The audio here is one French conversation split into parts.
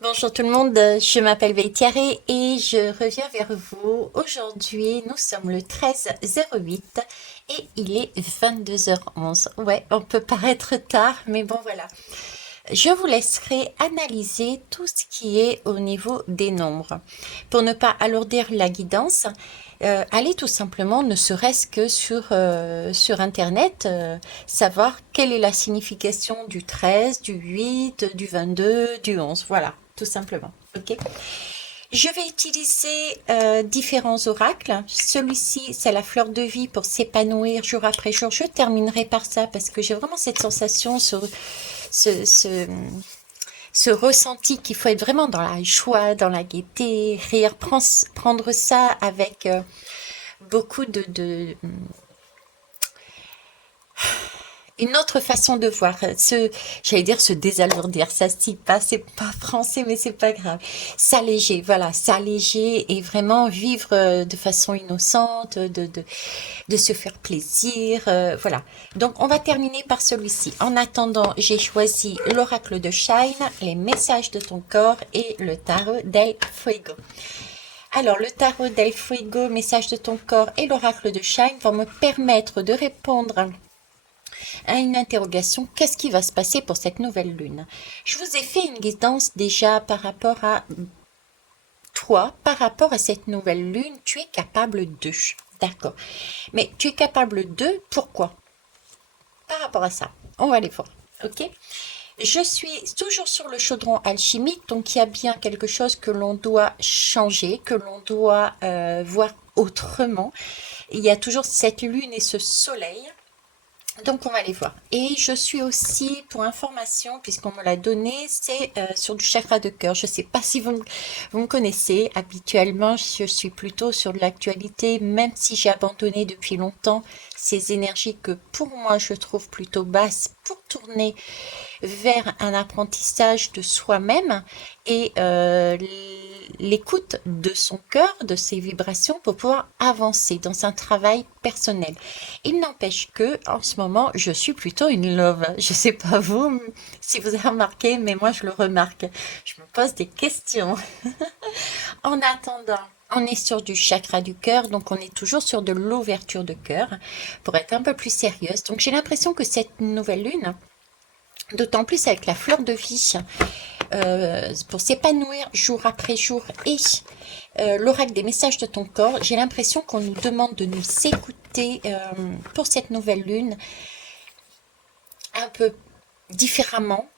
Bonjour tout le monde, je m'appelle Vétiaré et je reviens vers vous. Aujourd'hui, nous sommes le 13/08 et il est 22h11. Ouais, on peut paraître tard, mais bon voilà. Je vous laisserai analyser tout ce qui est au niveau des nombres. Pour ne pas alourdir la guidance, allez tout simplement, ne serait-ce que sur Internet, savoir quelle est la signification du 13, du 8, du 22, du 11. Voilà, tout simplement. Ok. Je vais utiliser différents oracles. Celui-ci, c'est la fleur de vie pour s'épanouir jour après jour. Je terminerai par ça parce que j'ai vraiment cette sensation, ce, ce, ce ressenti qu'il faut être vraiment dans la joie, dans la gaieté, rire, prendre ça avec beaucoup une autre façon de voir, j'allais dire se désalourdir, ça se dit pas, c'est pas français, mais c'est pas grave. S'alléger, voilà, s'alléger et vraiment vivre de façon innocente, de se faire plaisir, voilà. Donc, on va terminer par celui-ci. En attendant, j'ai choisi l'oracle de Shine, les messages de ton corps et le tarot del Fuego. Alors, le tarot del Fuego, message de ton corps et l'oracle de Shine vont me permettre de répondre à une interrogation. Qu'est-ce qui va se passer pour cette nouvelle lune? Je vous ai fait une guidance déjà par rapport à toi, par rapport à cette nouvelle lune, tu es capable de. D'accord. Mais tu es capable de, pourquoi? Par rapport à ça, on va aller voir. Ok? Je suis toujours sur le chaudron alchimique, donc il y a bien quelque chose que l'on doit changer, que l'on doit voir autrement. Il y a toujours cette lune et ce soleil. Donc on va aller voir. Et je suis aussi, pour information, puisqu'on me l'a donné, c'est sur du chakra de cœur. Je ne sais pas si vous me connaissez. Habituellement, je suis plutôt sur de l'actualité, même si j'ai abandonné depuis longtemps ces énergies que pour moi je trouve plutôt basses pour tourner vers un apprentissage de soi-même et l'écoute de son cœur, de ses vibrations pour pouvoir avancer dans un travail personnel. Il n'empêche que en ce moment, je suis plutôt une love. Je sais pas vous si vous avez remarqué, mais moi je le remarque. Je me pose des questions. En attendant, on est sur du chakra du cœur, donc on est toujours sur de l'ouverture de cœur pour être un peu plus sérieuse. Donc j'ai l'impression que cette nouvelle lune, d'autant plus avec la fleur de vie, pour s'épanouir jour après jour et l'oracle des messages de ton corps, j'ai l'impression qu'on nous demande de nous écouter pour cette nouvelle lune un peu différemment,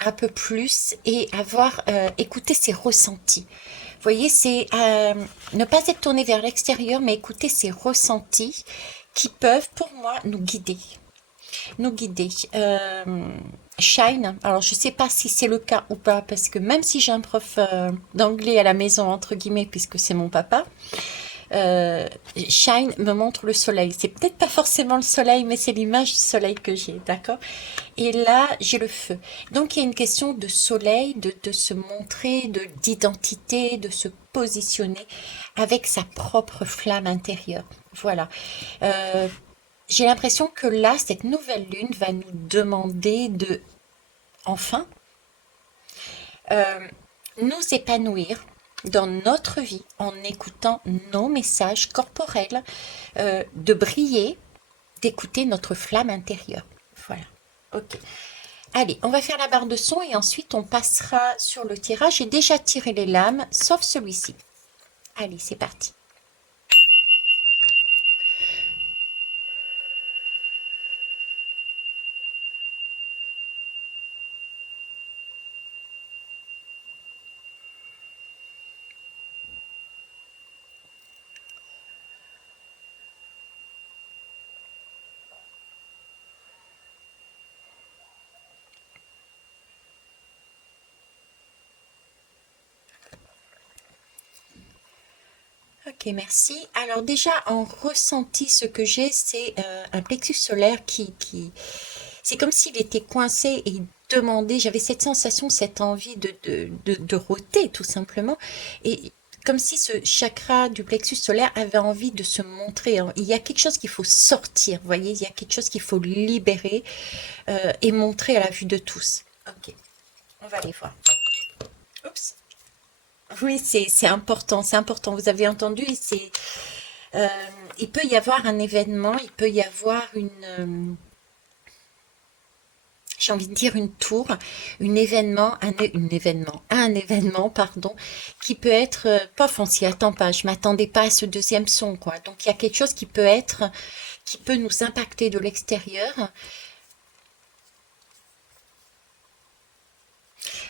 un peu plus et avoir écouté ses ressentis. Vous voyez, c'est ne pas être tourné vers l'extérieur, mais écouter ses ressentis qui peuvent, pour moi, nous guider. Nous guider. Shine, alors je sais pas si c'est le cas ou pas, parce que même si j'ai un prof d'anglais à la maison, entre guillemets, puisque c'est mon papa, Shine me montre le soleil. C'est peut-être pas forcément le soleil, mais c'est l'image du soleil que j'ai, d'accord? Et là, j'ai le feu. Donc il y a une question de soleil, de se montrer, d'identité, de se positionner avec sa propre flamme intérieure. Voilà. Euh, j'ai l'impression que là, cette nouvelle lune va nous demander de, enfin, euh, nous épanouir dans notre vie en écoutant nos messages corporels, de briller, d'écouter notre flamme intérieure. Voilà. Ok. Allez, on va faire la barre de son et ensuite on passera sur le tirage. J'ai déjà tiré les lames, sauf celui-ci. Allez, c'est parti. Ok, merci. Alors déjà, en ressenti, ce que j'ai, c'est un plexus solaire c'est comme s'il était coincé et demandait, j'avais cette sensation, cette envie de rôter, tout simplement. Et comme si ce chakra du plexus solaire avait envie de se montrer, hein. Il y a quelque chose qu'il faut sortir, vous voyez, il y a quelque chose qu'il faut libérer et montrer à la vue de tous. Ok, on va aller voir. Oups. Oui, c'est important, c'est important. Vous avez entendu, euh, il peut y avoir un événement, il peut y avoir j'ai envie de dire une tour, un événement, pardon, qui peut être, pof, on s'y attend pas. Je m'attendais pas à ce deuxième son, quoi. Donc il y a quelque chose qui peut nous impacter de l'extérieur.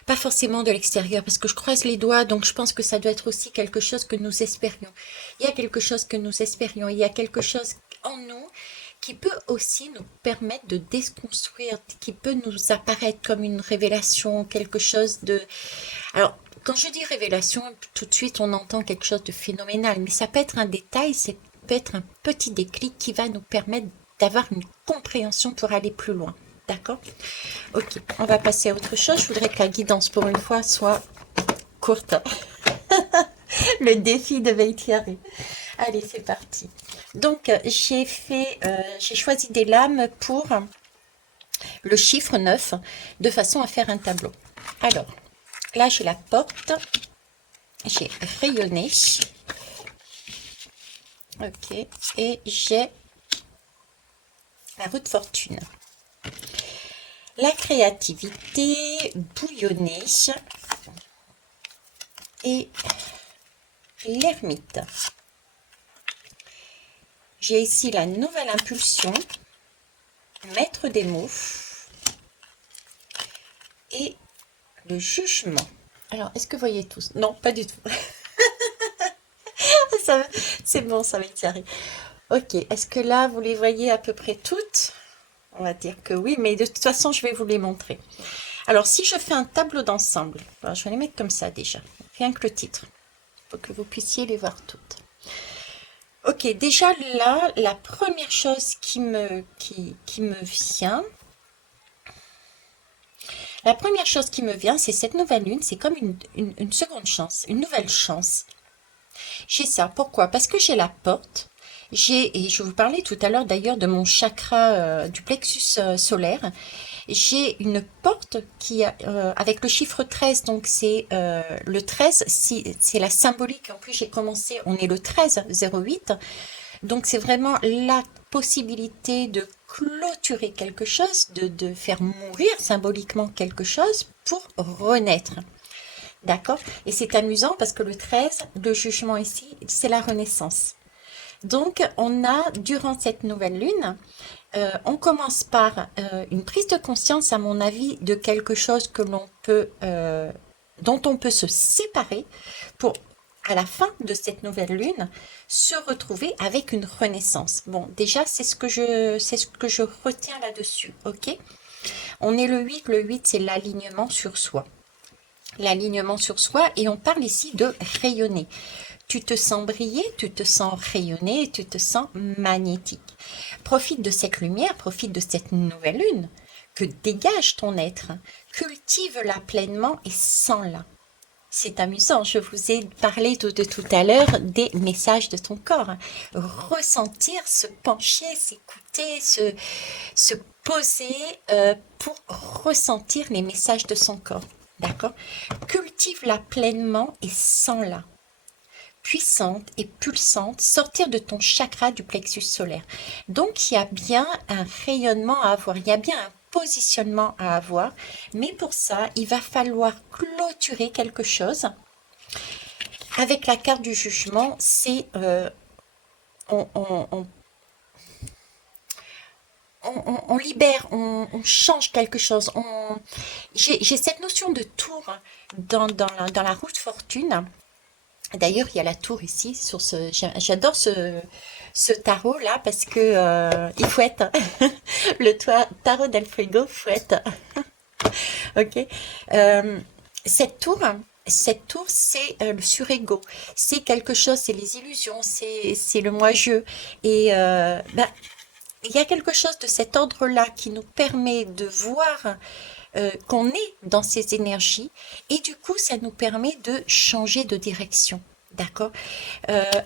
Pas forcément de l'extérieur, parce que je croise les doigts, donc je pense que ça doit être aussi quelque chose que nous espérions. Il y a quelque chose que nous espérions, il y a quelque chose en nous qui peut aussi nous permettre de déconstruire, qui peut nous apparaître comme une révélation, quelque chose de... Alors, quand je dis révélation, tout de suite on entend quelque chose de phénoménal, mais ça peut être un détail, ça peut être un petit déclic qui va nous permettre d'avoir une compréhension pour aller plus loin. D'accord? Ok, on va passer à autre chose. Je voudrais que la guidance pour une fois soit courte. Le défi devait y arriver. Allez, c'est parti. Donc, j'ai choisi des lames pour le chiffre 9 de façon à faire un tableau. Alors, là, j'ai la porte. J'ai rayonné. Ok, et j'ai la roue de fortune. La créativité, bouillonnée et l'ermite. J'ai ici la nouvelle impulsion, maître des mots et le jugement. Alors, est-ce que vous voyez tous? Non, pas du tout. C'est bon, ça va y arriver. Ok, est-ce que là, vous les voyez à peu près toutes? On va dire que oui, mais de toute façon, je vais vous les montrer. Alors, si je fais un tableau d'ensemble, je vais les mettre comme ça déjà, rien que le titre, pour que vous puissiez les voir toutes. Ok, déjà là, la première chose qui me vient, c'est cette nouvelle lune, c'est comme une seconde chance, une nouvelle chance. J'ai ça, pourquoi? Parce que j'ai la porte, et je vous parlais tout à l'heure d'ailleurs de mon chakra du plexus solaire, j'ai une porte qui a, avec le chiffre 13, donc c'est le 13, c'est la symbolique, en plus j'ai commencé, on est le 13-08, donc c'est vraiment la possibilité de clôturer quelque chose, de faire mourir symboliquement quelque chose pour renaître. D'accord? Et c'est amusant parce que le 13, le jugement ici, c'est la renaissance. Donc, on a, durant cette nouvelle lune, on commence par une prise de conscience, à mon avis, de quelque chose que l'on peut, dont on peut se séparer pour, à la fin de cette nouvelle lune, se retrouver avec une renaissance. Bon, déjà, c'est ce que je retiens là-dessus, ok? On est le 8, c'est l'alignement sur soi. L'alignement sur soi, et on parle ici de rayonner. Tu te sens briller, tu te sens rayonner, tu te sens magnétique. Profite de cette lumière, profite de cette nouvelle lune que dégage ton être. Cultive-la pleinement et sens-la. C'est amusant, je vous ai parlé de tout à l'heure des messages de ton corps. Ressentir, se pencher, s'écouter, se poser pour ressentir les messages de son corps. D'accord? Cultive-la pleinement et sens-la. Puissante et pulsante, sortir de ton chakra du plexus solaire. Donc, il y a bien un rayonnement à avoir, il y a bien un positionnement à avoir, mais pour ça, il va falloir clôturer quelque chose. Avec la carte du jugement, c'est on libère, on change quelque chose. J'ai cette notion de tour dans la roue de fortune. D'ailleurs, il y a la tour ici, j'adore ce tarot là parce que il fouette. Le tarot del Fuego fouette. Ok. Euh, cette tour, c'est le surego. C'est quelque chose, c'est les illusions, c'est le moi-je. Et il y a quelque chose de cet ordre-là qui nous permet de voir qu'on est dans ces énergies et du coup, ça nous permet de changer de direction. D'accord?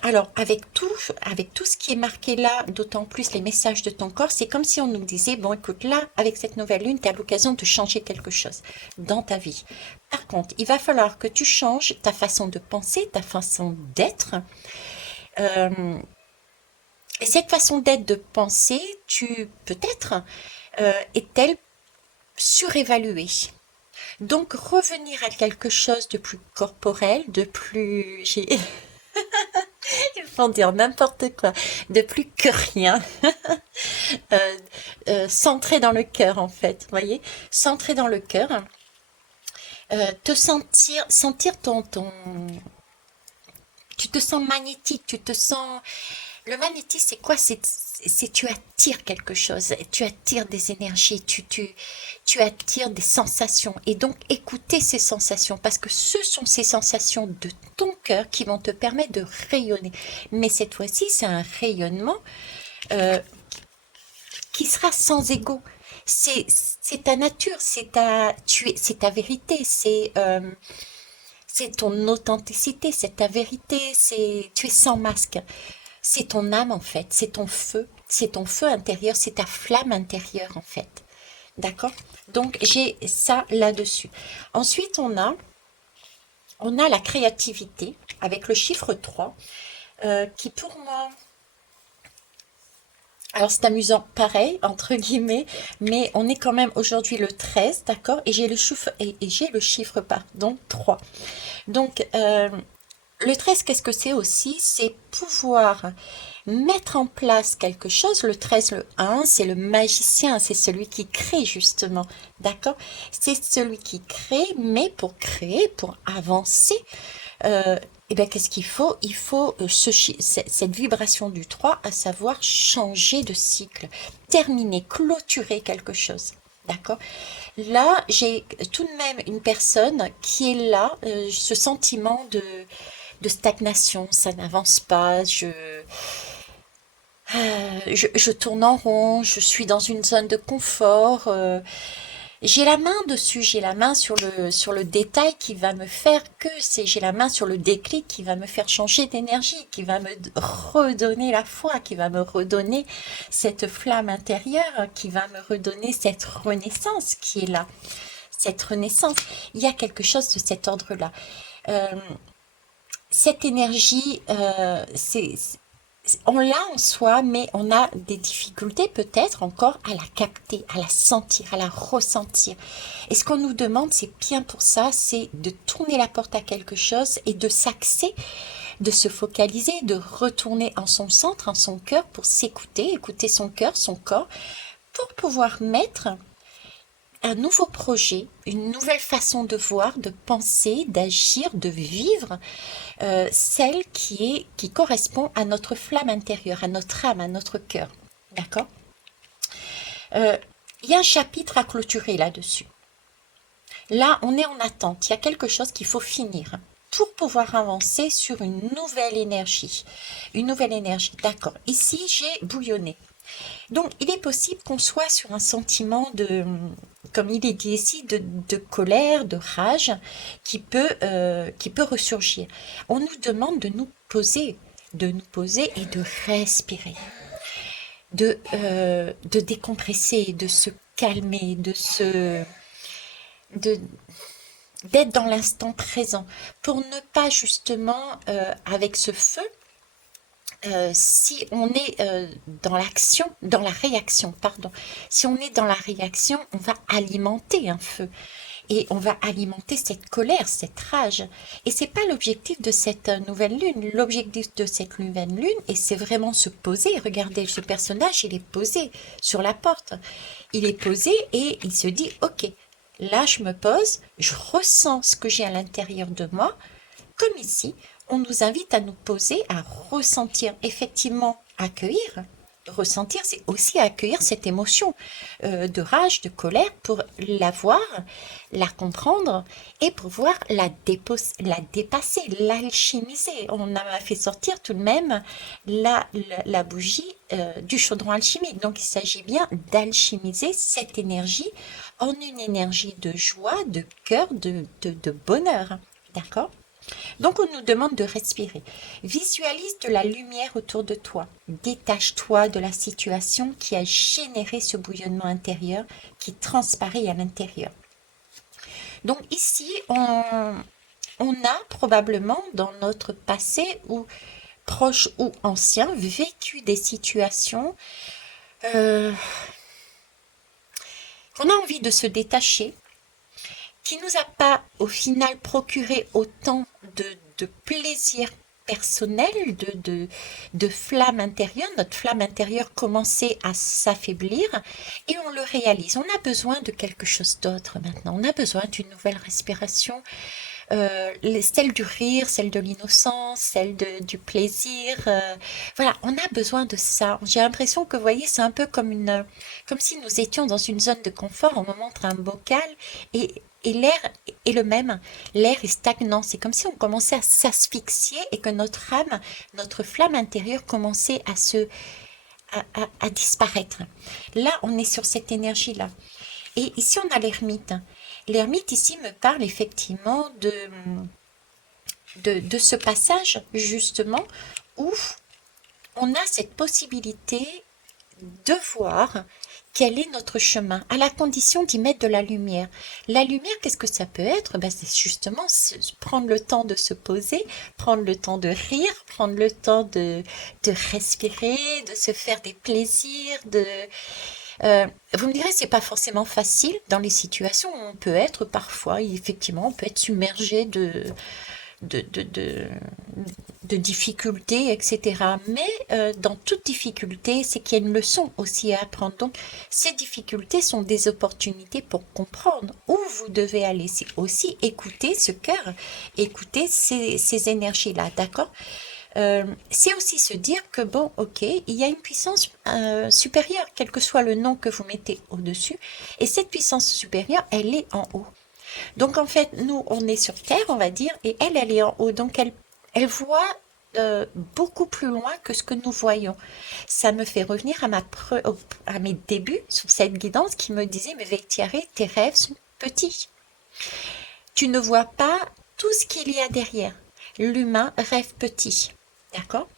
Alors, avec tout ce qui est marqué là, d'autant plus les messages de ton corps, c'est comme si on nous disait, bon, écoute, là, avec cette nouvelle lune, tu as l'occasion de changer quelque chose dans ta vie. Par contre, il va falloir que tu changes ta façon de penser, ta façon d'être. Euh, et cette façon d'être, de penser, peut-être, est-elle surévaluée? Donc, revenir à quelque chose de plus corporel, de plus... Ils vont dire n'importe quoi, de plus que rien, euh, centré dans le cœur en fait, vous voyez, centré dans le cœur, te sentir tu te sens magnétique, tu te sens, le magnétisme c'est quoi? C'est tu attires quelque chose, tu attires des énergies, tu attires des sensations et donc écouter ces sensations parce que ce sont ces sensations de ton cœur qui vont te permettre de rayonner. Mais cette fois-ci, c'est un rayonnement euh, qui sera sans ego. C'est ta nature, c'est ta vérité, c'est ton authenticité, c'est ta vérité, tu es sans masque. C'est ton âme en fait, c'est ton feu intérieur, c'est ta flamme intérieure en fait. D'accord? Donc j'ai ça là-dessus. Ensuite, on a la créativité avec le chiffre 3 qui pour moi, alors c'est amusant, pareil, entre guillemets, mais on est quand même aujourd'hui le 13, d'accord? Et j'ai le chiffre, pardon, 3. Donc, le 13, qu'est-ce que c'est aussi? C'est pouvoir mettre en place quelque chose. Le 13, le 1, c'est le magicien, c'est celui qui crée justement, d'accord? C'est celui qui crée, mais pour créer, pour avancer, et bien qu'est-ce qu'il faut? Il faut cette vibration du 3, à savoir changer de cycle, terminer, clôturer quelque chose. D'accord? Là, j'ai tout de même une personne qui est là, ce sentiment de stagnation, ça n'avance pas, je tourne en rond, je suis dans une zone de confort, j'ai la main dessus, j'ai la main sur le détail qui va me faire j'ai la main sur le déclic qui va me faire changer d'énergie, qui va me redonner la foi, qui va me redonner cette flamme intérieure, qui va me redonner cette renaissance qui est là. Cette renaissance, il y a quelque chose de cet ordre-là. Euh, cette énergie, on l'a en soi, mais on a des difficultés peut-être encore à la capter, à la sentir, à la ressentir. Et ce qu'on nous demande, c'est bien pour ça, c'est de tourner la porte à quelque chose et de s'axer, de se focaliser, de retourner en son centre, en son cœur pour s'écouter, écouter son cœur, son corps, pour pouvoir mettre un nouveau projet, une nouvelle façon de voir, de penser, d'agir, de vivre, celle qui correspond à notre flamme intérieure, à notre âme, à notre cœur. D'accord? Il y a un chapitre à clôturer là-dessus. Là, on est en attente. Il y a quelque chose qu'il faut finir pour pouvoir avancer sur une nouvelle énergie. Une nouvelle énergie. D'accord. Ici, j'ai bouillonné. Donc, il est possible qu'on soit sur un sentiment de, comme il est dit ici, de colère, de rage qui peut ressurgir. On nous demande de nous poser et de respirer, de décompresser, de se calmer, de, d'être dans l'instant présent pour ne pas justement, avec ce feu, si on est dans la réaction, pardon, si on est dans la réaction, on va alimenter un feu et on va alimenter cette colère, cette rage. Et c'est pas l'objectif de cette nouvelle lune. L'objectif de cette nouvelle lune, et c'est vraiment se poser. Regardez, ce personnage, il est posé sur la porte. Il est posé et il se dit, ok, là je me pose, je ressens ce que j'ai à l'intérieur de moi, comme ici, on nous invite à nous poser, à ressentir, effectivement, accueillir. Ressentir, c'est aussi accueillir cette émotion de rage, de colère, pour la voir, la comprendre et pouvoir la dépasser, l'alchimiser. On a fait sortir tout de même la bougie du chaudron alchimique. Donc il s'agit bien d'alchimiser cette énergie en une énergie de joie, de cœur, de bonheur. D'accord? Donc on nous demande de respirer. Visualise de la lumière autour de toi. Détache-toi de la situation qui a généré ce bouillonnement intérieur qui transparaît à l'intérieur. Donc ici, on a probablement dans notre passé ou proche ou ancien vécu des situations euh, qu'on a envie de se détacher, qui nous a pas au final procuré autant de plaisir personnel, de flamme intérieure. Notre flamme intérieure commençait à s'affaiblir et on le réalise. On a besoin de quelque chose d'autre maintenant. On a besoin d'une nouvelle respiration, celle du rire, celle de l'innocence, celle du plaisir. Voilà, on a besoin de ça. J'ai l'impression que, vous voyez, c'est un peu comme si nous étions dans une zone de confort. On me montre un bocal et l'air est le même. L'air est stagnant. C'est comme si on commençait à s'asphyxier et que notre âme, notre flamme intérieure commençait à disparaître. Là, on est sur cette énergie-là. Et ici, on a l'ermite. L'ermite ici me parle effectivement de ce passage justement où on a cette possibilité de voir quel est notre chemin, à la condition d'y mettre de la lumière. La lumière, qu'est-ce que ça peut être? Ben, c'est justement prendre le temps de se poser, prendre le temps de rire, prendre le temps de respirer, de se faire des plaisirs, vous me direz, c'est pas forcément facile dans les situations où on peut être parfois, effectivement, on peut être submergé de, de, de, de difficultés, etc. Mais dans toute difficulté, c'est qu'il y a une leçon aussi à apprendre. Donc, ces difficultés sont des opportunités pour comprendre où vous devez aller. C'est aussi écouter ce cœur, écouter ces énergies-là, d'accord? C'est aussi se dire que bon, ok, il y a une puissance supérieure, quel que soit le nom que vous mettez au-dessus, et cette puissance supérieure, elle est en haut. Donc en fait, nous, on est sur Terre, on va dire, et elle est en haut. Donc elle voit beaucoup plus loin que ce que nous voyons. Ça me fait revenir à mes débuts sur cette guidance qui me disait, mais Vectiare, tes rêves sont petits. Tu ne vois pas tout ce qu'il y a derrière. L'humain rêve petit. D'accord?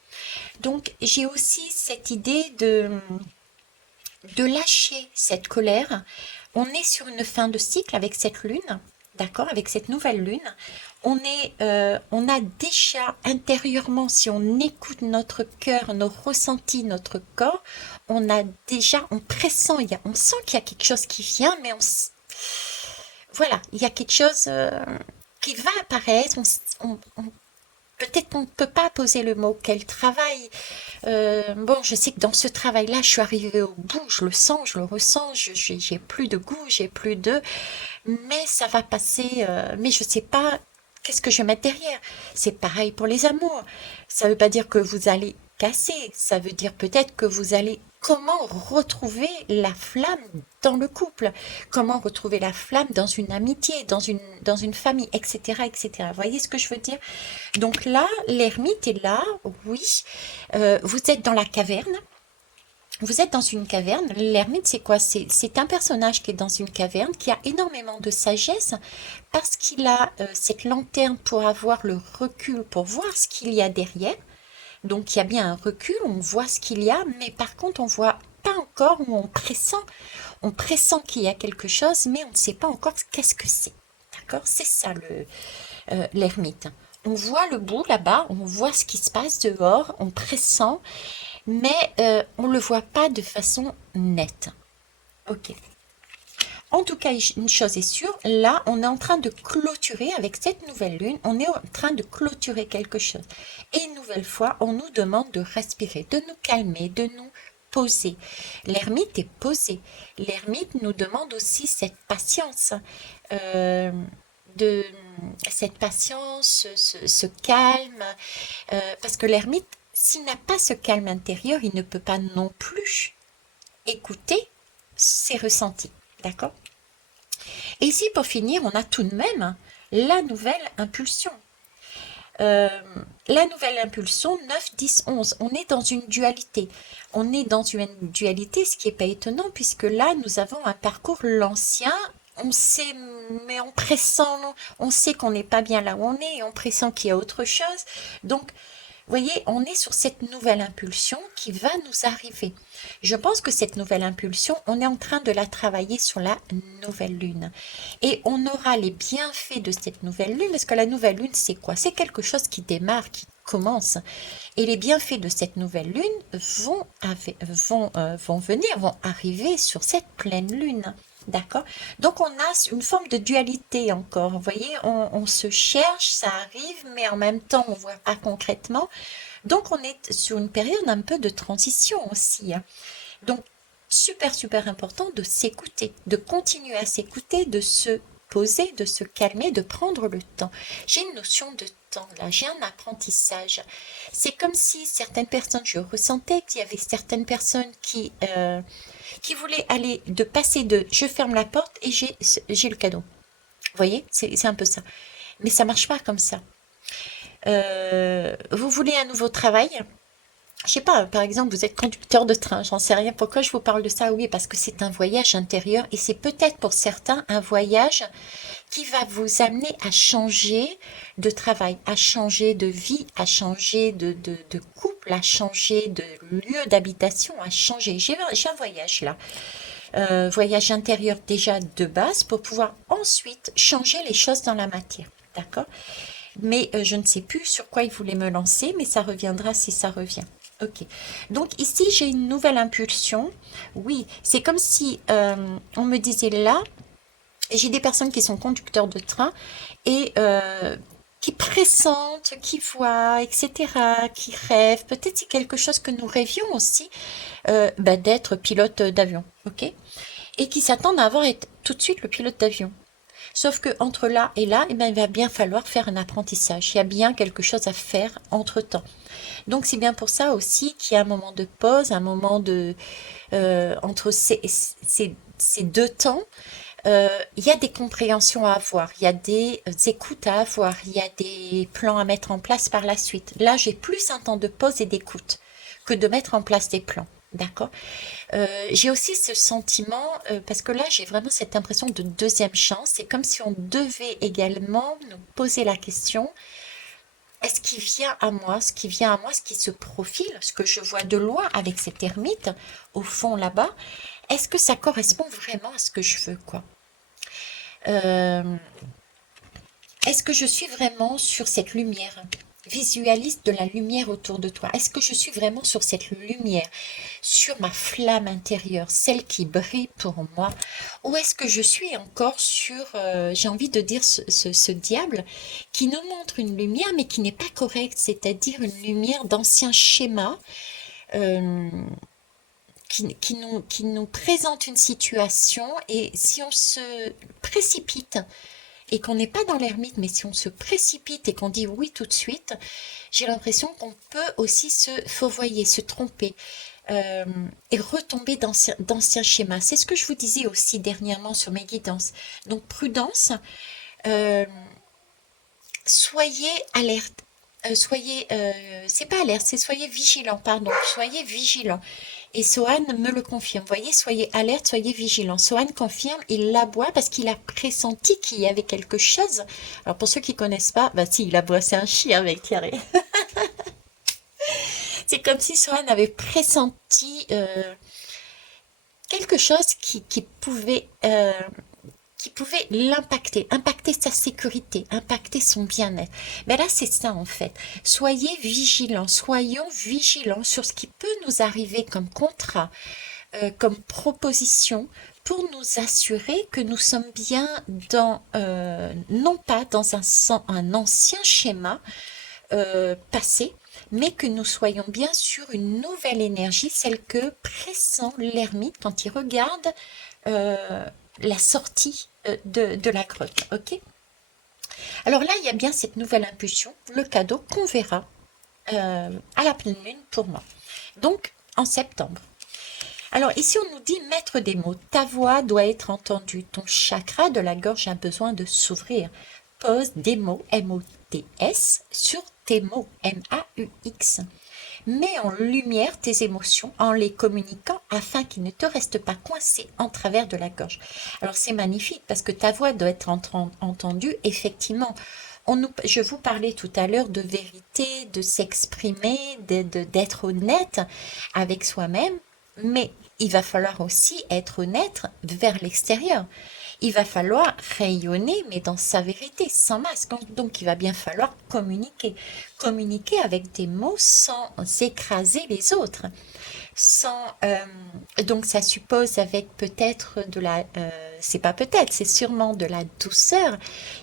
Donc j'ai aussi cette idée de lâcher cette colère. On est sur une fin de cycle avec cette lune, d'accord, avec cette nouvelle lune. On a déjà intérieurement, si on écoute notre cœur, nos ressentis, notre corps, on pressent, on sent qu'il y a quelque chose qui vient, mais voilà, il y a quelque chose qui va apparaître. Peut-être qu'on ne peut pas poser le mot, quel travail. Bon, je sais que dans ce travail-là, je suis arrivée au bout, je le sens, je le ressens, j'ai plus de goût, j'ai plus de... Mais ça va passer, mais je sais pas qu'est-ce que je vais mettre derrière. C'est pareil pour les amours. Ça veut pas dire que vous allez casser, ça veut dire peut-être que vous allez... Comment retrouver la flamme dans le couple? Comment retrouver la flamme dans une amitié, dans une famille, etc., etc. Vous voyez ce que je veux dire? Donc là, l'ermite est là, oui. Vous êtes dans la caverne. Vous êtes dans une caverne. L'ermite, c'est quoi? C'est un personnage qui est dans une caverne, qui a énormément de sagesse, parce qu'il a cette lanterne pour avoir le recul, pour voir ce qu'il y a derrière. Donc il y a bien un recul, on voit ce qu'il y a, mais par contre on voit pas encore, ou on pressent qu'il y a quelque chose, mais on ne sait pas encore qu'est-ce que c'est. D'accord? C'est ça l'ermite. On voit le bout là-bas, on voit ce qui se passe dehors, on pressent, mais on ne le voit pas de façon nette. Ok. En tout cas, une chose est sûre, là, on est en train de clôturer avec cette nouvelle lune, on est en train de clôturer quelque chose. Et une nouvelle fois, on nous demande de respirer, de nous calmer, de nous poser. L'ermite est posé. L'ermite nous demande aussi cette patience, de cette patience, ce calme, parce que l'ermite, s'il n'a pas ce calme intérieur, il ne peut pas non plus écouter ses ressentis. D'accord? Et ici, pour finir, on a tout de même la nouvelle impulsion. La nouvelle impulsion 9, 10, 11. On est dans une dualité. On est dans une dualité, ce qui n'est pas étonnant, puisque là, nous avons un parcours l'ancien on sait, mais on pressent, on sait qu'on n'est pas bien là où on est et on pressent qu'il y a autre chose. Donc, vous voyez, on est sur cette nouvelle impulsion qui va nous arriver. Je pense que cette nouvelle impulsion, on est en train de la travailler sur la nouvelle lune. Et on aura les bienfaits de cette nouvelle lune, parce que la nouvelle lune, c'est quoi? C'est quelque chose qui démarre, qui commence. Et les bienfaits de cette nouvelle lune vont venir, vont arriver sur cette pleine lune. D'accord? Donc on a une forme de dualité encore. Vous voyez, on se cherche, ça arrive, mais en même temps, on voit pas concrètement. Donc on est sur une période un peu de transition aussi, hein. Donc super, super important de s'écouter, de continuer à s'écouter, de se poser, de se calmer, de prendre le temps. J'ai une notion de temps là, j'ai un apprentissage. C'est comme si certaines personnes, je ressentais qu'il y avait certaines personnes qui voulaient aller, de passer de je ferme la porte et j'ai le cadeau. Vous voyez, c'est un peu ça. Mais ça marche pas comme ça. Vous voulez un nouveau travail? Je sais pas, par exemple, vous êtes conducteur de train, j'en sais rien. Pourquoi je vous parle de ça? Oui, parce que c'est un voyage intérieur et c'est peut-être pour certains un voyage qui va vous amener à changer de travail, à changer de vie, à changer de couple, à changer de lieu d'habitation, à changer. J'ai un voyage là, voyage intérieur déjà de base pour pouvoir ensuite changer les choses dans la matière. D'accord? Mais je ne sais plus sur quoi il voulait me lancer, mais ça reviendra si ça revient. Ok. Donc ici, j'ai une nouvelle impulsion. Oui, c'est comme si on me disait là, j'ai des personnes qui sont conducteurs de train et qui pressentent, qui voient, etc., qui rêvent. Peut-être c'est quelque chose que nous rêvions aussi, d'être pilote d'avion, ok? Et qui s'attendent à avoir tout de suite le pilote d'avion. Sauf que entre là et là, eh ben, il va bien falloir faire un apprentissage. Il y a bien quelque chose à faire entre-temps. Donc c'est bien pour ça aussi qu'il y a un moment de pause, un moment de entre ces deux temps. Il y a des compréhensions à avoir, il y a des écoutes à avoir, il y a des plans à mettre en place par la suite. Là, j'ai plus un temps de pause et d'écoute que de mettre en place des plans. D'accord. J'ai aussi ce sentiment, parce que là, j'ai vraiment cette impression de deuxième chance. C'est comme si on devait également nous poser la question, est-ce qui vient à moi, ce qui vient à moi, ce qui se profile, ce que je vois de loin avec cette ermite, au fond là-bas, est-ce que ça correspond vraiment à ce que je veux, quoi? Euh, Est-ce que je suis vraiment sur cette lumière? Visualise de la lumière autour de toi. Est-ce que je suis vraiment sur cette lumière, sur ma flamme intérieure, celle qui brille pour moi? Ou est-ce que je suis encore sur, j'ai envie de dire, ce diable qui nous montre une lumière mais qui n'est pas correcte, c'est-à-dire une lumière d'ancien schéma euh, qui nous présente une situation et si on se précipite et qu'on n'est pas dans l'ermite, mais si on se précipite et qu'on dit oui tout de suite, j'ai l'impression qu'on peut aussi se fourvoyer, se tromper euh, et retomber dans d'anciens schémas. C'est ce que je vous disais aussi dernièrement sur mes guidances. Donc prudence, euh, soyez alerte. C'est pas alerte, c'est soyez vigilant, pardon, soyez vigilant. Et Sohan me le confirme. Vous voyez, soyez alerte, soyez vigilant. Sohan confirme, il aboie parce qu'il a pressenti qu'il y avait quelque chose. Alors pour ceux qui connaissent pas, bah si, il aboie, c'est un chien avec Thierry. C'est comme si Sohan avait pressenti quelque chose qui pouvait l'impacter, impacter sa sécurité, impacter son bien-être. Mais là, c'est ça en fait. Soyez vigilants, soyons vigilants sur ce qui peut nous arriver comme contrat, comme proposition, pour nous assurer que nous sommes bien dans, non pas dans un ancien schéma passé, mais que nous soyons bien sur une nouvelle énergie, celle que pressent l'ermite quand il regarde euh, la sortie de la grotte. Ok. Alors là, il y a bien cette nouvelle impulsion, le cadeau qu'on verra à la pleine lune pour moi. Donc, en septembre. Alors ici, on nous dit mettre des mots. Ta voix doit être entendue. Ton chakra de la gorge a besoin de s'ouvrir. Pose des mots, M-O-T-S, sur tes mots, M-A-U-X. Mets en lumière tes émotions en les communiquant afin qu'ils ne te restent pas coincés en travers de la gorge. Alors c'est magnifique parce que ta voix doit être entendue. Effectivement, je vous parlais tout à l'heure de vérité, de s'exprimer, d'être honnête avec soi-même, mais il va falloir aussi être honnête vers l'extérieur. Il va falloir rayonner, mais dans sa vérité, sans masque. Donc, il va bien falloir communiquer. Communiquer avec des mots sans écraser les autres. Sans, donc, ça suppose avec peut-être de la... c'est pas peut-être, c'est sûrement de la douceur.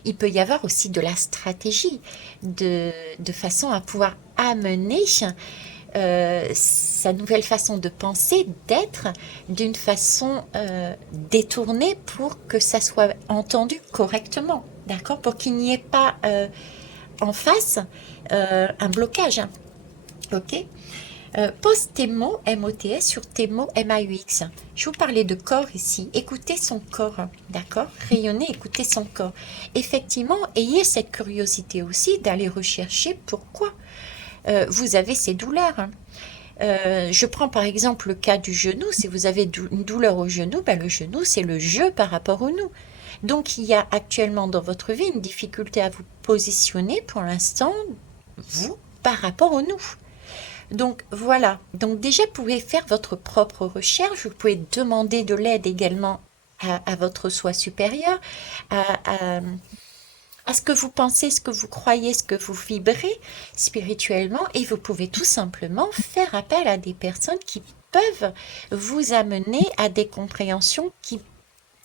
Il peut y avoir aussi de la stratégie, de façon à pouvoir amener sa nouvelle façon de penser, d'être, d'une façon détournée pour que ça soit entendu correctement, d'accord? Pour qu'il n'y ait pas en face un blocage, hein, ok? Pose tes mots MOTS sur tes mots MAUX. Je vous parlais de corps ici. Écoutez son corps, d'accord? Rayonnez, écoutez son corps. Effectivement, ayez cette curiosité aussi d'aller rechercher pourquoi vous avez ces douleurs. Je prends par exemple le cas du genou. Si vous avez une douleur au genou, ben le genou, c'est le je par rapport au nous. Donc, il y a actuellement dans votre vie une difficulté à vous positionner pour l'instant, vous, par rapport au nous. Donc, voilà. Donc, déjà, vous pouvez faire votre propre recherche. Vous pouvez demander de l'aide également à votre soi supérieur, à ce que vous pensez, ce que vous croyez, ce que vous vibrez spirituellement, et vous pouvez tout simplement faire appel à des personnes qui peuvent vous amener à des compréhensions qui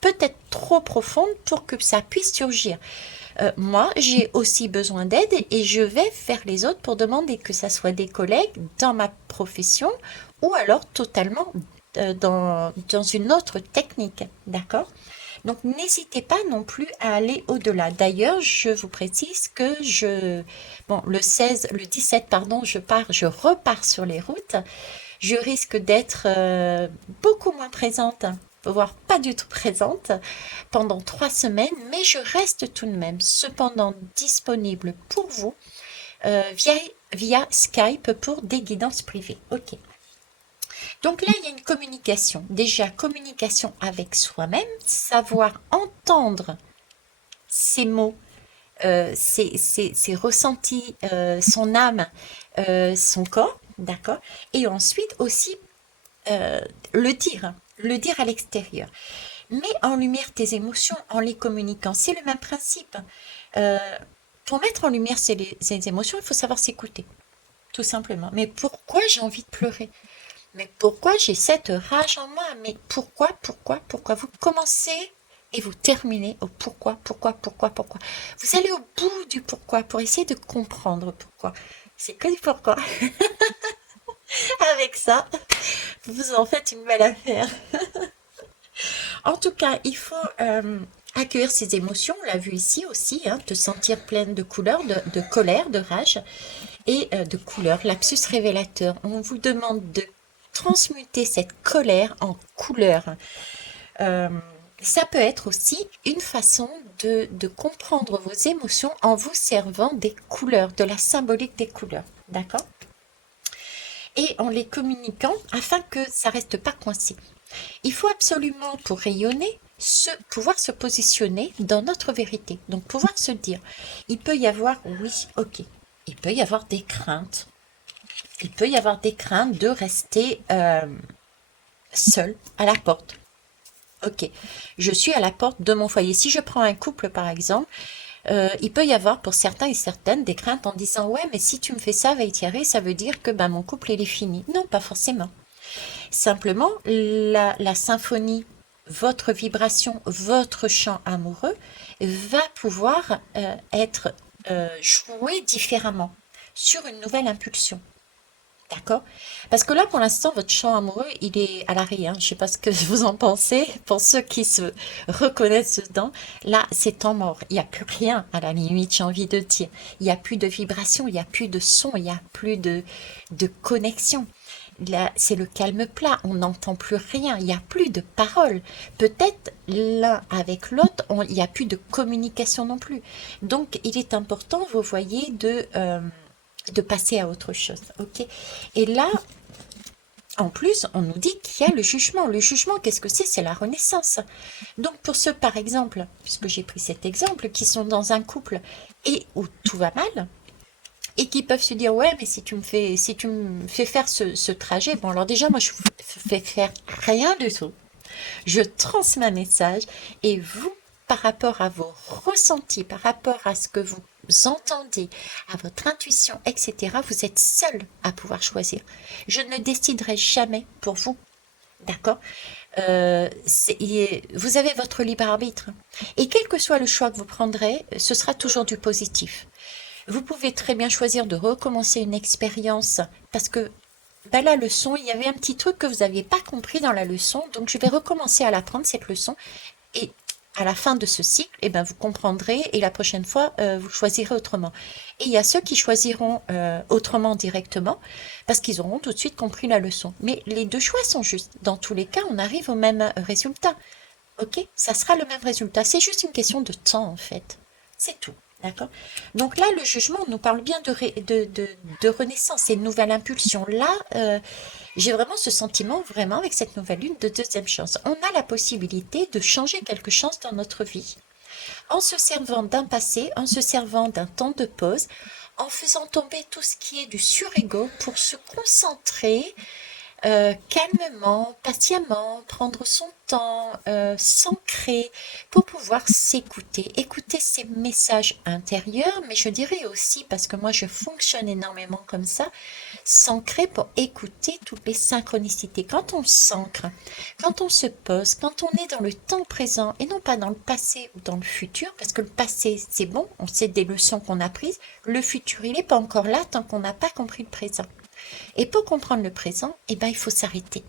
peuvent être trop profondes pour que ça puisse surgir. Moi, j'ai aussi besoin d'aide et je vais vers les autres pour demander que ça soit des collègues dans ma profession ou alors totalement dans une autre technique, d'accord? Donc, n'hésitez pas non plus à aller au-delà. D'ailleurs, je vous précise que le 17, pardon, je repars sur les routes. Je risque d'être beaucoup moins présente, voire pas du tout présente, pendant 3 semaines, mais je reste tout de même cependant disponible pour vous via Skype pour des guidances privées. Ok. Donc là, il y a une communication. Déjà, communication avec soi-même, savoir entendre ses mots, ses ressentis, son âme, son corps, d'accord? Et ensuite aussi le dire à l'extérieur. Mets en lumière tes émotions en les communiquant. C'est le même principe. Pour mettre en lumière ces émotions, il faut savoir s'écouter, tout simplement. Mais pourquoi j'ai envie de pleurer? Mais pourquoi j'ai cette rage en moi? Mais pourquoi? Vous commencez et vous terminez au pourquoi? Vous allez au bout du pourquoi pour essayer de comprendre pourquoi. C'est que du pourquoi. Avec ça, vous en faites une belle affaire. En tout cas, il faut accueillir ses émotions. On l'a vu ici aussi, hein, te sentir pleine de couleurs, de colère, de rage et de couleurs. Lapsus révélateur. On vous demande de transmuter cette colère en couleur. Ça peut être aussi une façon de comprendre vos émotions en vous servant des couleurs, de la symbolique des couleurs. D'accord? Et en les communiquant afin que ça reste pas coincé. Il faut absolument, pour rayonner, pouvoir se positionner dans notre vérité. Donc pouvoir se dire, il peut y avoir, oui, ok, il peut y avoir des craintes. Il peut y avoir des craintes de rester seul à la porte. Ok, je suis à la porte de mon foyer. Si je prends un couple par exemple, il peut y avoir pour certains et certaines des craintes en disant ouais mais si tu me fais ça, Vaitiari, ça veut dire que mon couple il est fini. Non, pas forcément. Simplement la symphonie, votre vibration, votre chant amoureux va pouvoir être joué différemment sur une nouvelle impulsion. D'accord? Parce que là, pour l'instant, votre chant amoureux, il est à l'arrêt. Hein. Je ne sais pas ce que vous en pensez. Pour ceux qui se reconnaissent dedans, là, c'est temps mort. Il n'y a plus rien à la limite, j'ai envie de dire. Il n'y a plus de vibration, il n'y a plus de son, il n'y a plus de connexion. Là, c'est le calme plat. On n'entend plus rien. Il n'y a plus de paroles. Peut-être l'un avec l'autre, il n'y a plus de communication non plus. Donc, il est important, vous voyez, de passer à autre chose, ok? Et là, en plus, on nous dit qu'il y a le jugement. Le jugement, qu'est-ce que c'est? C'est la renaissance. Donc pour ceux, par exemple, puisque j'ai pris cet exemple, qui sont dans un couple et où tout va mal, et qui peuvent se dire, ouais, mais si tu me fais faire ce trajet, bon, alors déjà, moi, je vous fais faire rien du tout. Je transmets un message et vous, par rapport à vos ressentis, par rapport à ce que vous entendez, à votre intuition, etc., vous êtes seul à pouvoir choisir. Je ne déciderai jamais pour vous. D'accord. Vous avez votre libre arbitre. Et quel que soit le choix que vous prendrez, ce sera toujours du positif. Vous pouvez très bien choisir de recommencer une expérience parce que la leçon, il y avait un petit truc que vous n'aviez pas compris dans la leçon, donc je vais recommencer à l'apprendre, cette leçon, et à la fin de ce cycle, vous comprendrez, et la prochaine fois, vous choisirez autrement. Et il y a ceux qui choisiront autrement directement, parce qu'ils auront tout de suite compris la leçon. Mais les deux choix sont justes. Dans tous les cas, on arrive au même résultat. Ok? Ça sera le même résultat. C'est juste une question de temps, en fait. C'est tout. D'accord? Donc là, le jugement nous parle bien de renaissance et de nouvelle impulsion. Là, j'ai vraiment ce sentiment, vraiment, avec cette nouvelle lune de deuxième chance. On a la possibilité de changer quelque chose dans notre vie en se servant d'un passé, en se servant d'un temps de pause, en faisant tomber tout ce qui est du surego pour se concentrer calmement, patiemment, prendre son temps, s'ancrer pour pouvoir s'écouter, écouter ses messages intérieurs, mais je dirais aussi, parce que moi je fonctionne énormément comme ça, s'ancrer pour écouter toutes les synchronicités. Quand on s'ancre, quand on se pose, quand on est dans le temps présent et non pas dans le passé ou dans le futur, parce que le passé c'est bon, on sait des leçons qu'on a prises, le futur il n'est pas encore là tant qu'on n'a pas compris le présent. Et pour comprendre le présent, il faut s'arrêter.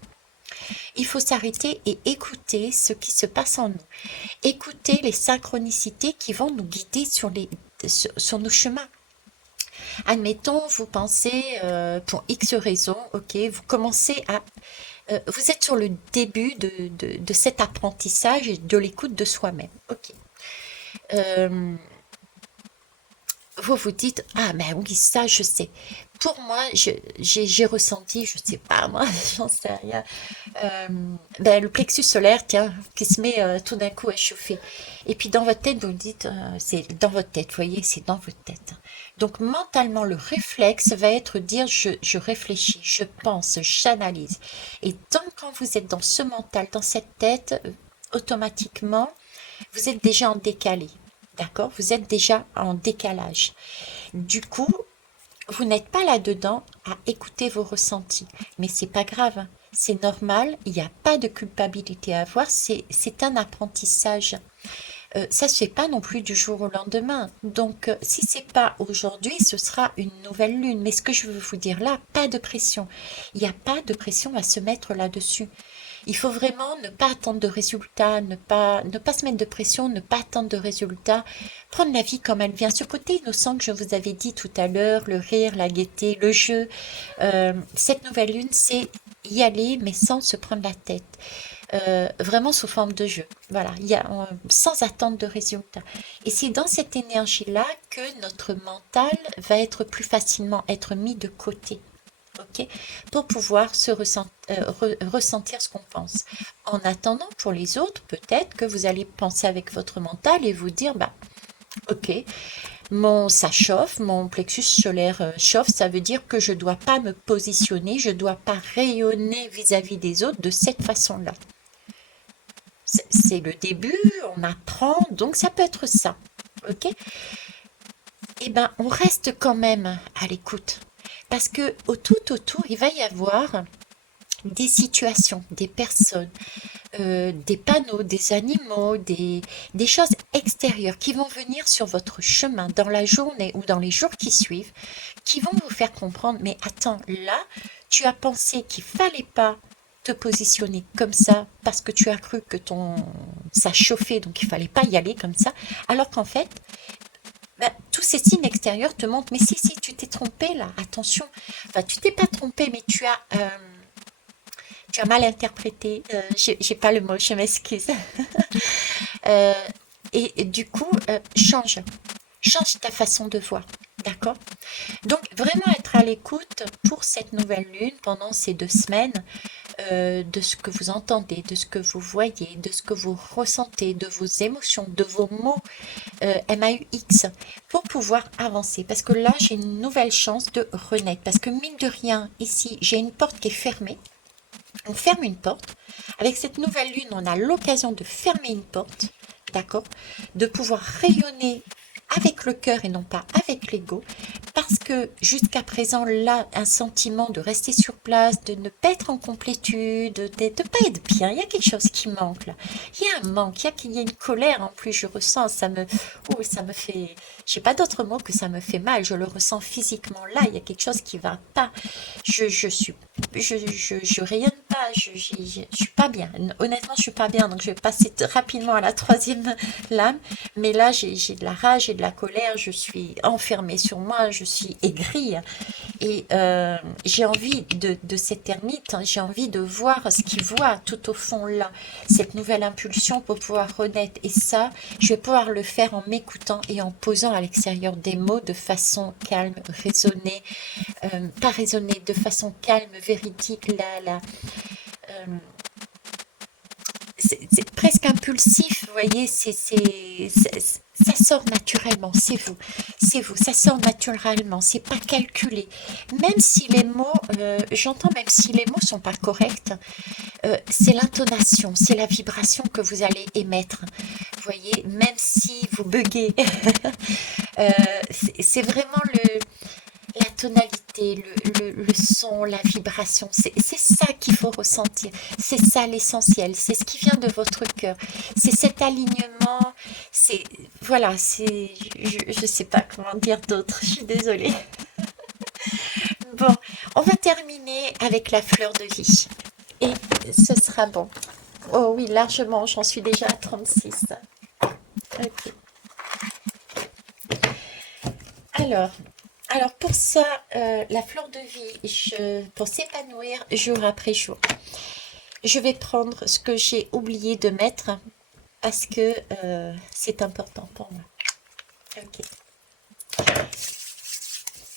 Il faut s'arrêter et écouter ce qui se passe en nous. Écouter les synchronicités qui vont nous guider sur nos chemins. Admettons, vous pensez, pour X raisons, ok, vous commencez à... vous êtes sur le début de cet apprentissage et de l'écoute de soi-même. Ok. Vous vous dites, ah ben oui, ça je sais. Pour moi, j'ai ressenti, je sais pas moi, j'en sais rien, le plexus solaire, tiens, qui se met tout d'un coup à chauffer. Et puis dans votre tête, vous me dites, c'est dans votre tête, vous voyez, c'est dans votre tête. Donc mentalement, le réflexe va être dire, je réfléchis, je pense, j'analyse. Et tant quand vous êtes dans ce mental, dans cette tête, automatiquement, vous êtes déjà en décalé. D'accord? Vous êtes déjà en décalage. Du coup, vous n'êtes pas là-dedans à écouter vos ressentis. Mais c'est pas grave, hein. C'est normal, il n'y a pas de culpabilité à avoir, c'est un apprentissage. Ça se fait pas non plus du jour au lendemain. Donc, si c'est pas aujourd'hui, ce sera une nouvelle lune. Mais ce que je veux vous dire là, pas de pression. Il n'y a pas de pression à se mettre là-dessus. Il faut vraiment ne pas attendre de résultats, ne pas se mettre de pression, ne pas attendre de résultats, prendre la vie comme elle vient. Ce côté innocent que je vous avais dit tout à l'heure, le rire, la gaieté, le jeu, cette nouvelle lune, c'est y aller, mais sans se prendre la tête. Vraiment sous forme de jeu. Voilà, sans attendre de résultats. Et c'est dans cette énergie-là que notre mental va être plus facilement être mis de côté. Ok, pour pouvoir ressentir ce qu'on pense. En attendant, pour les autres, peut-être que vous allez penser avec votre mental et vous dire, ok, ça chauffe, mon plexus solaire chauffe, ça veut dire que je ne dois pas me positionner, je ne dois pas rayonner vis-à-vis des autres de cette façon-là. C'est le début, on apprend, donc ça peut être ça. Ok, on reste quand même à l'écoute. Parce que tout autour, il va y avoir des situations, des personnes, des panneaux, des animaux, des choses extérieures qui vont venir sur votre chemin dans la journée ou dans les jours qui suivent, qui vont vous faire comprendre, mais attends, là, tu as pensé qu'il fallait pas te positionner comme ça parce que tu as cru que ça chauffait, donc il fallait pas y aller comme ça, alors qu'en fait, tous ces signes extérieurs te montrent, mais si, tu t'es trompé là, attention. Enfin, tu t'es pas trompé, mais tu as mal interprété. J'ai pas le mot, je m'excuse. Et du coup, change ta façon de voir. D'accord? Donc, vraiment être à l'écoute pour cette nouvelle lune pendant ces 2 semaines, de ce que vous entendez, de ce que vous voyez, de ce que vous ressentez, de vos émotions, de vos mots, MAUX, pour pouvoir avancer. Parce que là, j'ai une nouvelle chance de renaître. Parce que mine de rien, ici, j'ai une porte qui est fermée. On ferme une porte. Avec cette nouvelle lune, on a l'occasion de fermer une porte, d'accord? De pouvoir rayonner avec le cœur et non pas avec l'ego, parce que jusqu'à présent, là, un sentiment de rester sur place, de ne pas être en complétude, de ne pas être bien, il y a quelque chose qui manque là. Il y a un manque, il y a une colère en plus, je ressens, ça me fait, j'ai pas d'autre mot que ça me fait mal, je le ressens physiquement là, il y a quelque chose qui va pas. Je suis je rayonne pas, je suis pas bien. Honnêtement, je suis pas bien, donc je vais passer rapidement à la troisième lame. Mais là, j'ai de la rage et de la colère, je suis enfermée sur moi, je suis aigrie. Et j'ai envie de cette ermite, hein, j'ai envie de voir ce qu'il voit tout au fond là, cette nouvelle impulsion pour pouvoir renaître. Et ça, je vais pouvoir le faire en m'écoutant et en posant à l'extérieur des mots de façon calme, raisonnée, pas raisonnée, de façon calme, véridique, euh, c'est presque impulsif, vous voyez, ça sort naturellement, c'est vous, ça sort naturellement, c'est pas calculé. Même si les mots, j'entends même si les mots sont pas corrects, c'est l'intonation, c'est la vibration que vous allez émettre. Vous voyez, même si vous buguez, c'est vraiment la tonalité, le son, la vibration, c'est ça qu'il faut ressentir. C'est ça l'essentiel, c'est ce qui vient de votre cœur. C'est cet alignement, c'est, voilà, je sais pas comment dire d'autre, je suis désolée. Bon, on va terminer avec la fleur de vie. Et ce sera bon. Oh oui, largement, j'en suis déjà à 36. Ok. Alors, alors pour ça, la fleur de vie, pour s'épanouir jour après jour, je vais prendre ce que j'ai oublié de mettre parce que c'est important pour moi. Ok.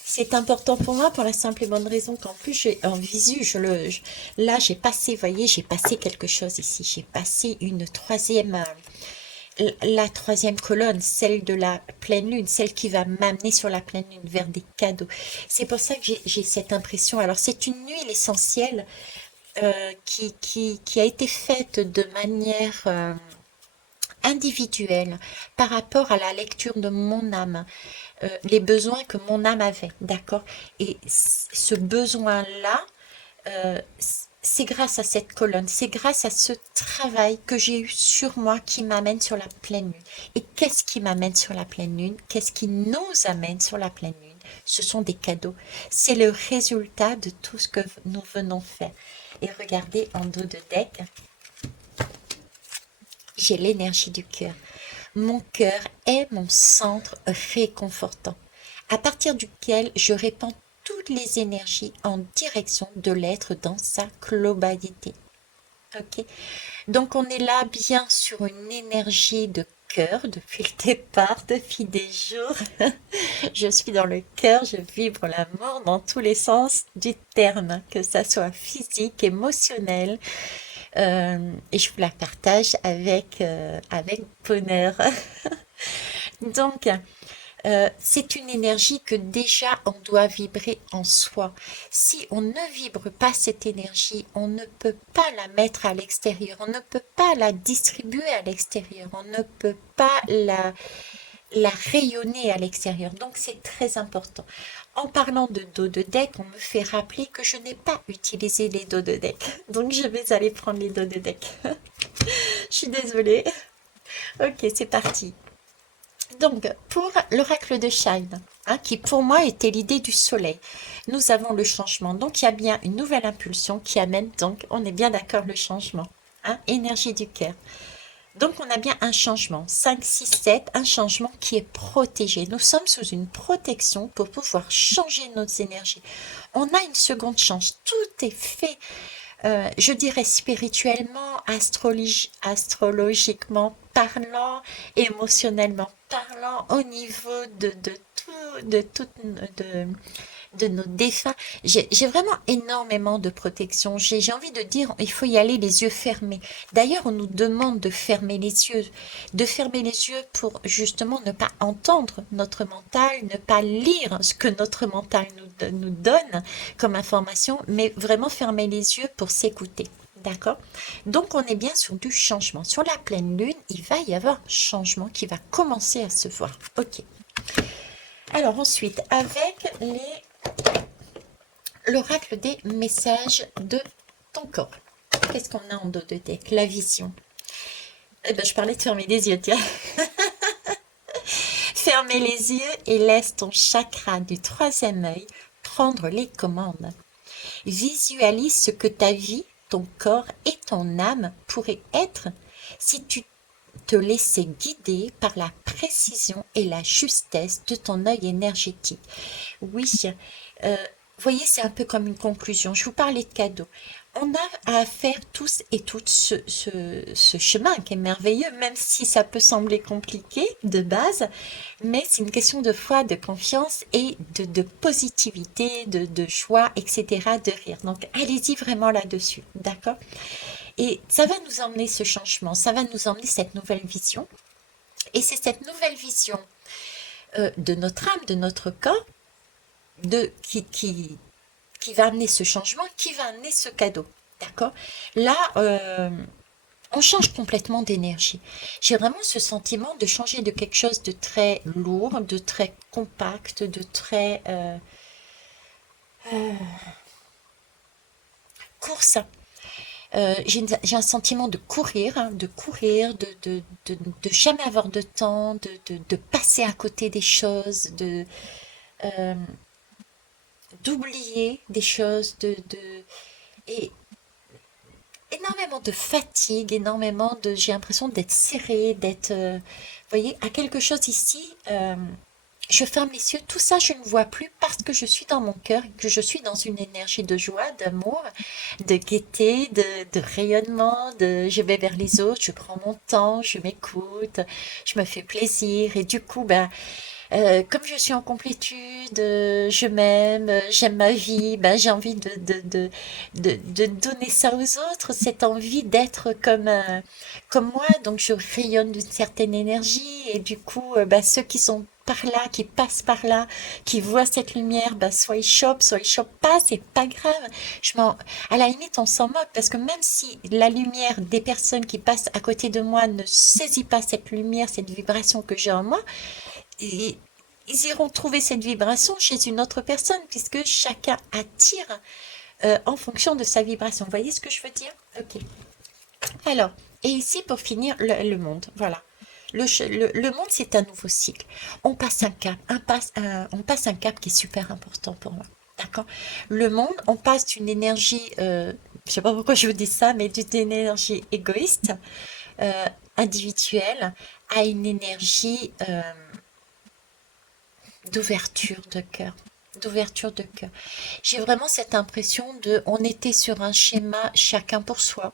C'est important pour moi pour la simple et bonne raison qu'en plus, en visu, là, j'ai passé, vous voyez, j'ai passé quelque chose ici. J'ai passé la troisième colonne, celle de la pleine lune, celle qui va m'amener sur la pleine lune vers des cadeaux. C'est pour ça que j'ai cette impression. Alors, c'est une huile essentielle qui a été faite de manière individuelle par rapport à la lecture de mon âme, les besoins que mon âme avait, d'accord? Et ce besoin-là, c'est grâce à cette colonne, c'est grâce à ce travail que j'ai eu sur moi qui m'amène sur la pleine lune. Et qu'est-ce qui m'amène sur la pleine lune? Qu'est-ce qui nous amène sur la pleine lune? Ce sont des cadeaux. C'est le résultat de tout ce que nous venons faire. Et regardez en dos de deck, j'ai l'énergie du cœur. Mon cœur est mon centre réconfortant, à partir duquel je répands toutes les énergies en direction de l'être dans sa globalité. Ok. Donc on est là bien sur une énergie de cœur depuis le départ, depuis des jours. Je suis dans le cœur, je vibre l'amour dans tous les sens du terme, que ça soit physique, émotionnel, et je vous la partage avec bonheur. Donc, c'est une énergie que déjà on doit vibrer en soi. Si on ne vibre pas cette énergie, on ne peut pas la mettre à l'extérieur, on ne peut pas la distribuer à l'extérieur, on ne peut pas la rayonner à l'extérieur. Donc c'est très important. En parlant de dos de deck, on me fait rappeler que je n'ai pas utilisé les dos de deck. Donc je vais aller prendre les dos de deck. Je suis désolée. Ok, c'est parti. Donc, pour l'oracle de Shine, hein, qui pour moi était l'idée du soleil, nous avons le changement. Donc, il y a bien une nouvelle impulsion qui amène, donc, on est bien d'accord, le changement. Hein, énergie du cœur. Donc, on a bien un changement. 5, 6, 7, un changement qui est protégé. Nous sommes sous une protection pour pouvoir changer nos énergies. On a une seconde chance. Tout est fait, je dirais spirituellement, astrologiquement parlant, émotionnellement parlant, au niveau de de nos défunts. J'ai vraiment énormément de protection. J'ai envie de dire, il faut y aller les yeux fermés. D'ailleurs, on nous demande de fermer les yeux pour justement ne pas entendre notre mental, ne pas lire ce que notre mental nous donne comme information, mais vraiment fermer les yeux pour s'écouter. D'accord? Donc, on est bien sur du changement. Sur la pleine lune, il va y avoir un changement qui va commencer à se voir. Ok. Alors ensuite, avec l'oracle des messages de ton corps. Qu'est-ce qu'on a en dos de deck? La vision. Eh ben, je parlais de fermer les yeux, tiens. Fermez les yeux et laisse ton chakra du troisième œil prendre les commandes. Visualise ce que ta vie, ton corps et ton âme pourraient être si tu te laissais guider par la précision et la justesse de ton œil énergétique. Oui, vous voyez, c'est un peu comme une conclusion. Je vous parlais de cadeaux. On a à faire tous et toutes ce chemin qui est merveilleux, même si ça peut sembler compliqué de base, mais c'est une question de foi, de confiance et de positivité, de joie, etc., de rire. Donc, allez-y vraiment là-dessus, d'accord? Et ça va nous emmener ce changement, ça va nous emmener cette nouvelle vision. Et c'est cette nouvelle vision de notre âme, de notre corps, qui va amener ce changement, qui va amener ce cadeau. D'accord? Là, on change complètement d'énergie. J'ai vraiment ce sentiment de changer de quelque chose de très lourd, de très compact, de très course. J'ai un sentiment de courir, hein, de jamais avoir de temps, de passer à côté des choses, euh, d'oublier des choses, et énormément de fatigue, j'ai l'impression d'être serrée, vous voyez, à quelque chose ici, je ferme les yeux, tout ça je ne vois plus parce que je suis dans mon cœur, que je suis dans une énergie de joie, d'amour, de gaieté, de rayonnement, je vais vers les autres, je prends mon temps, je m'écoute, je me fais plaisir et du coup, ben, comme je suis en complétude, je m'aime, j'aime ma vie, ben, j'ai envie de donner ça aux autres, cette envie d'être comme moi, donc je rayonne d'une certaine énergie et du coup, ben, ceux qui sont par là, qui passent par là, qui voient cette lumière, ben, soit ils chopent pas, c'est pas grave. À la limite, on s'en moque parce que même si la lumière des personnes qui passent à côté de moi ne saisit pas cette lumière, cette vibration que j'ai en moi, et ils iront trouver cette vibration chez une autre personne puisque chacun attire en fonction de sa vibration. Vous voyez ce que je veux dire? Ok. Alors, et ici pour finir, le monde. Voilà. Le monde, c'est un nouveau cycle. On passe un cap, on passe un cap qui est super important pour moi. D'accord? Le monde, on passe d'une énergie, je sais pas pourquoi je vous dis ça, mais d'une énergie égoïste, euh, individuelle, à une énergie d'ouverture de cœur. D'ouverture de cœur. J'ai vraiment cette impression on était sur un schéma chacun pour soi,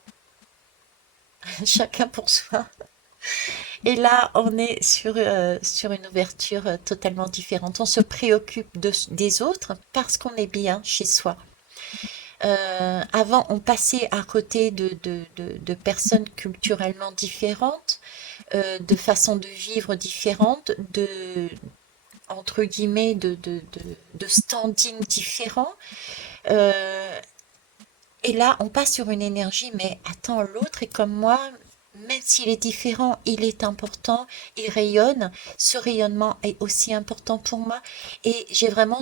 chacun pour soi. Et là, on est sur une ouverture totalement différente. On se préoccupe des autres parce qu'on est bien chez soi. Avant, on passait à côté de personnes culturellement différentes, de façons de vivre différentes, entre guillemets, de standing différents. Euh, et là, on passe sur une énergie, mais attends, l'autre est comme moi, même s'il est différent, il est important, il rayonne. Ce rayonnement est aussi important pour moi. Et j'ai vraiment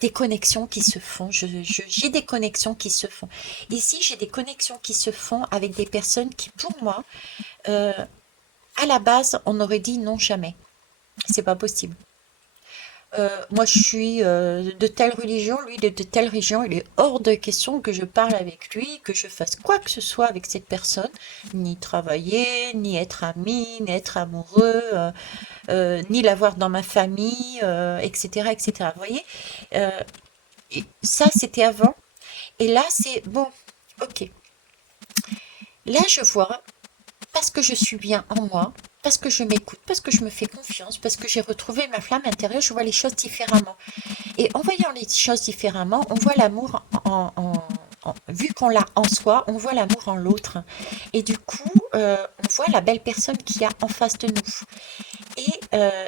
des connexions qui se font. J'ai des connexions qui se font. Ici, j'ai des connexions qui se font avec des personnes qui, pour moi, euh, à la base, on aurait dit non jamais. C'est pas possible. Moi, je suis de telle religion, lui il est de telle religion. Il est hors de question que je parle avec lui, que je fasse quoi que ce soit avec cette personne, ni travailler, ni être ami, ni être amoureux, ni l'avoir dans ma famille, etc., etc. Vous voyez? Euh, et ça, c'était avant. Et là, c'est bon, ok. Là, je vois, parce que je suis bien en moi, parce que je m'écoute, parce que je me fais confiance, parce que j'ai retrouvé ma flamme intérieure, je vois les choses différemment. Et en voyant les choses différemment, on voit l'amour vu qu'on l'a en soi, on voit l'amour en l'autre. Et du coup, on voit la belle personne qu'il y a en face de nous. Et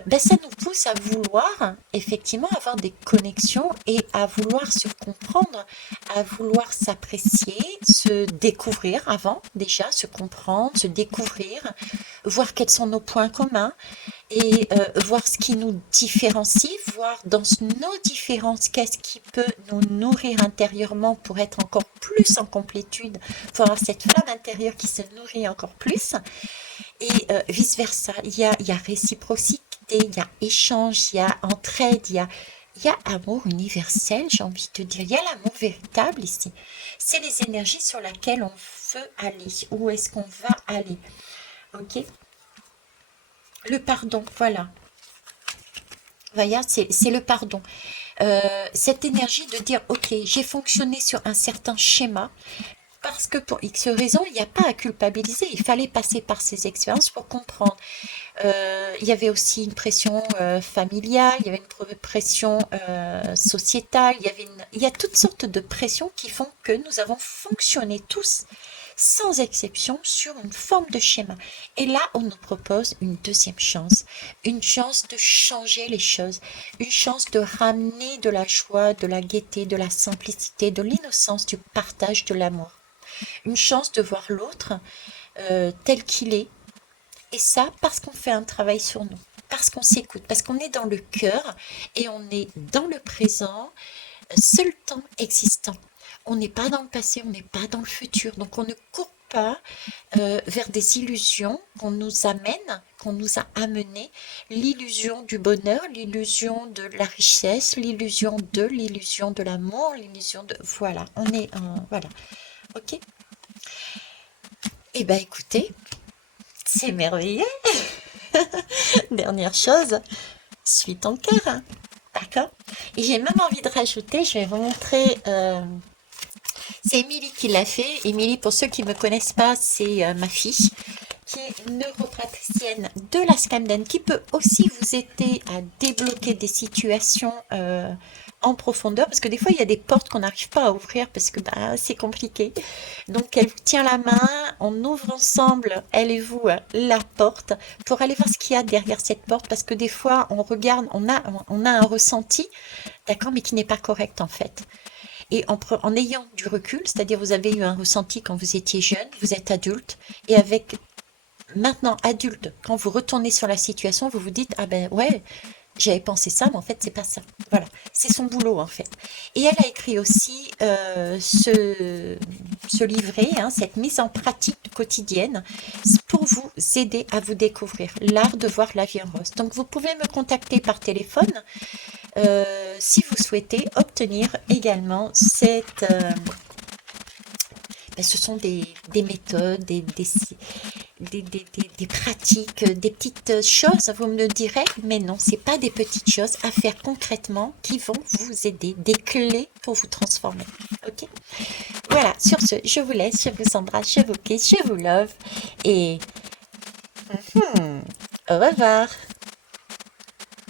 ben, ça nous pousse à vouloir effectivement avoir des connexions et à vouloir se comprendre, à vouloir s'apprécier, se découvrir avant déjà, se comprendre, se découvrir, voir quels sont nos points communs et voir ce qui nous différencie, voir dans nos différences qu'est-ce qui peut nous nourrir intérieurement pour être encore plus en complétude, pour avoir cette flamme intérieure qui se nourrit encore plus. Et vice-versa, il y a réciprocité, il y a échange, il y a entraide, il y a amour universel, j'ai envie de dire. Il y a l'amour véritable ici. C'est les énergies sur lesquelles on veut aller. Où est-ce qu'on va aller? Ok. Le pardon, voilà. Voyez, c'est le pardon. Cette énergie de dire, ok, j'ai fonctionné sur un certain schéma, parce que pour X raisons, il n'y a pas à culpabiliser. Il fallait passer par ces expériences pour comprendre. Il y avait aussi une pression familiale, il y avait une pression sociétale, il y a toutes sortes de pressions qui font que nous avons fonctionné tous, sans exception, sur une forme de schéma. Et là, on nous propose une chance de changer les choses, une chance de ramener de la joie, de la gaieté, de la simplicité, de l'innocence, du partage, de l'amour. Une chance de voir l'autre tel qu'il est, et ça parce qu'on fait un travail sur nous, parce qu'on s'écoute, parce qu'on est dans le cœur et on est dans le présent, seul temps existant. On n'est pas dans le passé, on n'est pas dans le futur, donc on ne court pas vers des illusions qu'on nous amène, qu'on nous a amené, l'illusion du bonheur, l'illusion de la richesse, l'illusion de l'amour, l'illusion de... Voilà, on est en... Voilà, ok. Eh ben écoutez, c'est merveilleux. Dernière chose, suis ton cœur, hein. D'accord? Et j'ai même envie de rajouter, je vais vous montrer, c'est Émilie qui l'a fait. Émilie, pour ceux qui ne me connaissent pas, c'est ma fille, qui est neuropraticienne de la Scamden, qui peut aussi vous aider à débloquer des situations en profondeur, parce que des fois, il y a des portes qu'on n'arrive pas à ouvrir, parce que bah, c'est compliqué. Donc, elle vous tient la main, on ouvre ensemble, elle et vous, la porte, pour aller voir ce qu'il y a derrière cette porte, parce que des fois, on regarde, on a un ressenti, d'accord, mais qui n'est pas correct en fait. Et en ayant du recul, c'est-à-dire vous avez eu un ressenti quand vous étiez jeune, vous êtes adulte, et avec maintenant adulte, quand vous retournez sur la situation, vous vous dites, ah ben ouais, j'avais pensé ça, mais en fait, c'est pas ça. Voilà, c'est son boulot en fait. Et elle a écrit aussi ce livret, hein, cette mise en pratique quotidienne pour vous aider à vous découvrir l'art de voir la vie en rose. Donc, vous pouvez me contacter par téléphone si vous souhaitez obtenir également cette... ben, ce sont des méthodes, des pratiques, des petites choses, vous me le direz, mais non, c'est pas des petites choses à faire concrètement qui vont vous aider, des clés pour vous transformer. Ok? Voilà, sur ce, je vous laisse, je vous embrasse, je vous kiss, je vous love et au revoir.